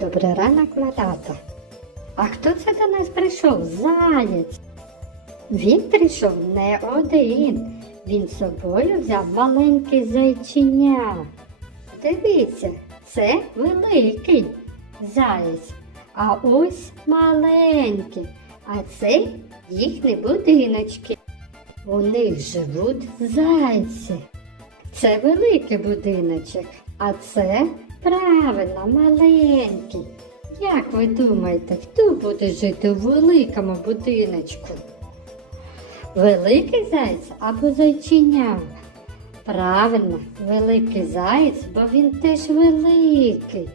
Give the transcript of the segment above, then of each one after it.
Добрий ранок, малята. А хто це до нас прийшов? Заєць. Він прийшов не один. Він з собою взяв маленьке зайчиня. Дивіться, це великий заєць, а ось маленький. А це їхні будиночки. У них живуть зайці. Це великий будиночок, а це правильно маленький. Як ви думаєте, хто буде жити у великому будиночку? Великий заєць або зайчиня? Правильно, великий заєць, бо він теж великий.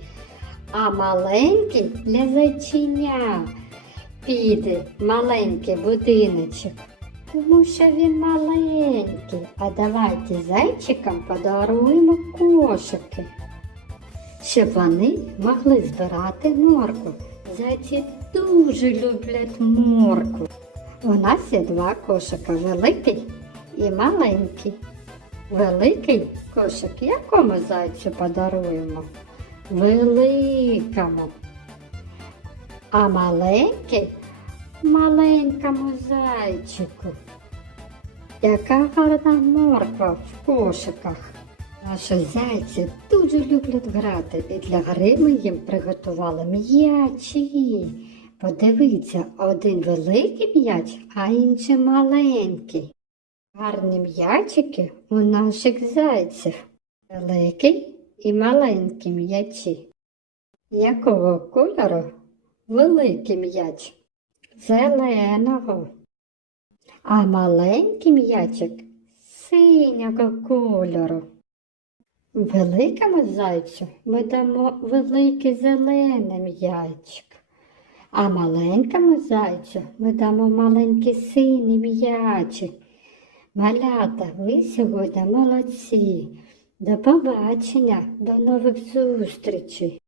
А маленький для зайчиня піде маленький будиночок. Тому що він маленький. А давайте зайчикам подаруємо кошики, щоб вони могли збирати морку. Зайці дуже люблять морку. У нас є два кошика великий і маленький. Великий кошик якому зайцю подаруємо? Великому. А маленький маленькому зайчику. Яка гарна морква в кошиках. Наші зайці дуже люблять грати, і для гри ми їм приготували м'ячі. Подивіться, один великий м'яч, а інший маленький. Гарні м'ячики у наших зайців. Великий і маленький м'ячі. Якого кольору великий м'яч? Зеленого. А маленький м'ячик синього кольору. Великому зайцю ми дамо великий зелене м'ячик, а маленькому зайцю ми дамо маленький синій м'ячик. Малята, ви сьогодні молодці. До побачення, до нових зустрічей.